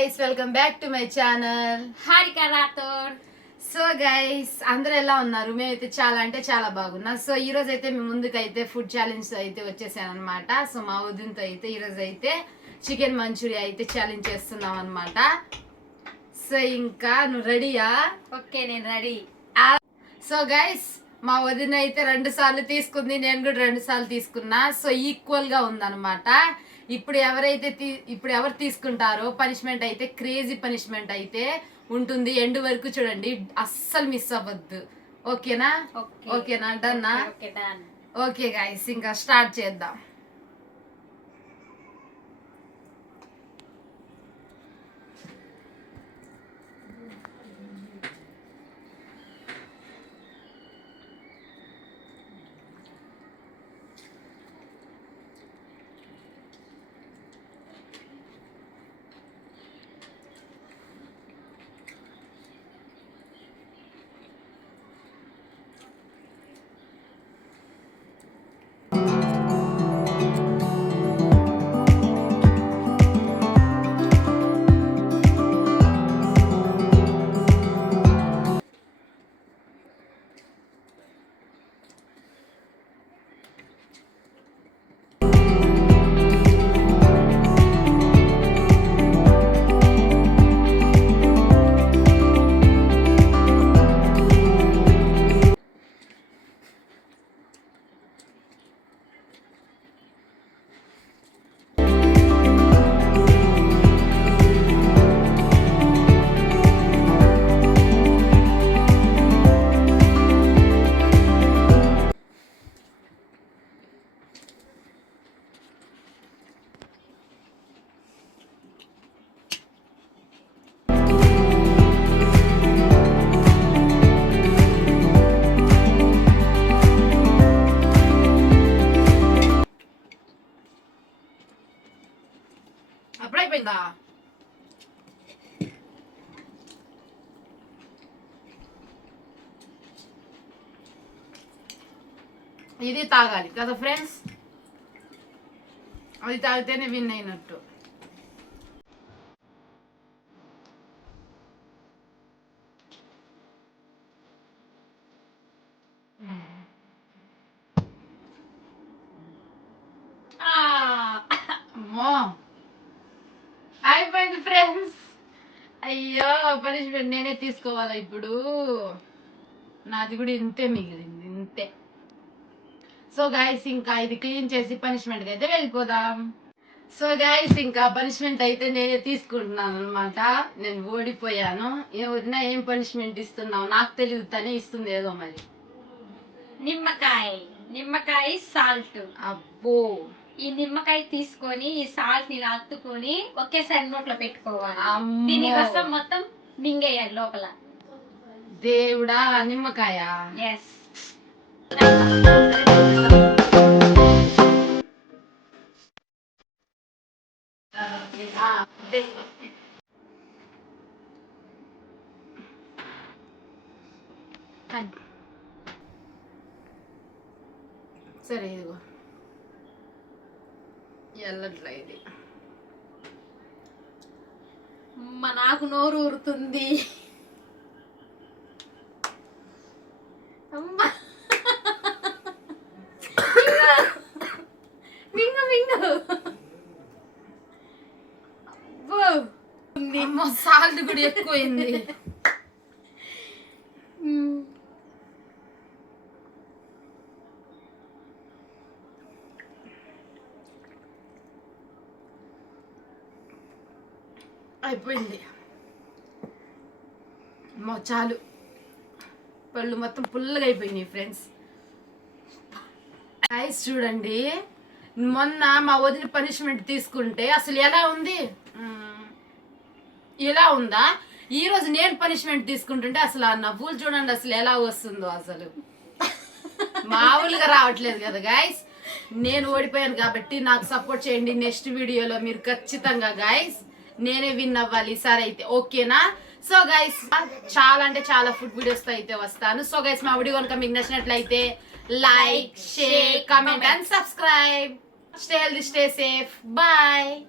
guys, welcome back to my channel. Harika Rathod. So guys అందరూ ఎలా ఉన్నారు? మేమైతే చాలా అంటే చాలా బాగున్నాం. సో ఈ రోజు అయితే మీ ముందుకైతే ఫుడ్ ఛాలెంజ్ అయితే వచ్చేసాను అనమాట. సో మా వదినతో అయితే ఈరోజు అయితే చికెన్ మంచూరియా అయితే ఛాలెంజ్ చేస్తున్నాం అనమాట. సో ఇంకా నువ్వు రెడీయా? ఓకే, నేను రెడీ. సో గైస్ మా వదిన అయితే 2 సార్లు తీసుకుంది, నేను కూడా 2 సార్లు తీసుకున్నా. సో ఈక్వల్ గా ఉందన్నమాట. ఇప్పుడు ఎవరు తీసుకుంటారో పనిష్మెంట్ అయితే క్రేజీ పనిష్మెంట్ అయితే ఉంటుంది. ఎండ్ వరకు చూడండి, అస్సలు మిస్ అవ్వద్దు. ఓకేనా? ఓకేనా? డన్నా? ఓకే గైస్, ఇంకా స్టార్ట్ చేద్దాం. అప్పుడైపోయిందా? ఇది తాగాలి కదా ఫ్రెండ్స్, అది తాగితేనే విన్ అయినట్టు. అయిపోయింది ఫ్రెండ్స్. అయ్యో, పనిష్మెంట్ నేనే తీసుకోవాలా ఇప్పుడు? నాది కూడా ఇంతే మిగిలింది, ఇంతే. సో గైస్ ఇంకా ఇది క్లీన్ చేసి పనిష్మెంట్ అయితే వెళ్ళిపోదాం. సో గైస్ ఇంకా పనిష్మెంట్ అయితే నేనే తీసుకుంటున్నాను అనమాట. నేను ఓడిపోయాను. వదినా ఏం పనిష్మెంట్ ఇస్తున్నావు? నాకు తెలియదు, తనే ఇస్తుంది ఏదో మరి. నిమ్మకాయ సాల్ట్. అబ్బో, ఈ నిమ్మకాయ తీసుకొని ఈ సాల్ట్ ని అత్తుకొని ఒకేసారి నోట్లో పెట్టుకోవాలి. దీనికోసం మొత్తం మింగేయాలి లోపల. దేవుడా, నిమ్మకాయ. ఎస్. సరే, ఇదిగో ఎల్లట్లా ఇది. నాకు నోరు ఊరుతుంది. అమ్మా, మింగు మింగు. సాల్ట్ కూడా ఎక్కువైంది. అయిపోయింది. చాలు, పళ్ళు మొత్తం పుల్లగా అయిపోయినాయి ఫ్రెండ్స్. ఐస్ చూడండి, మొన్న మా వదిన పనిష్మెంట్ తీసుకుంటే అసలు ఎలా ఉంది? ఎలా ఉందా? ఈ రోజు నేను పనిష్మెంట్ తీసుకుంటుంటే అసలు ఆ నవ్వులు చూడండి అసలు ఎలా వస్తుందో. అసలు మామూలుగా రావట్లేదు కదా గైస్. నేను ఓడిపోయాను కాబట్టి నాకు సపోర్ట్ చేయండి. నెక్స్ట్ వీడియోలో మీరు ఖచ్చితంగా గైస్ నేనే విన్ అవ్వాలి ఈసారి అయితే, ఓకేనా? సో గైస్ చాలా అంటే చాలా ఫుడ్ వీడియోస్ తో అయితే వస్తాను. సో గైస్ మా వీడియో కనుక మీకు నచ్చినట్లయితే like, share, comment and subscribe. Stay healthy, stay safe. Bye.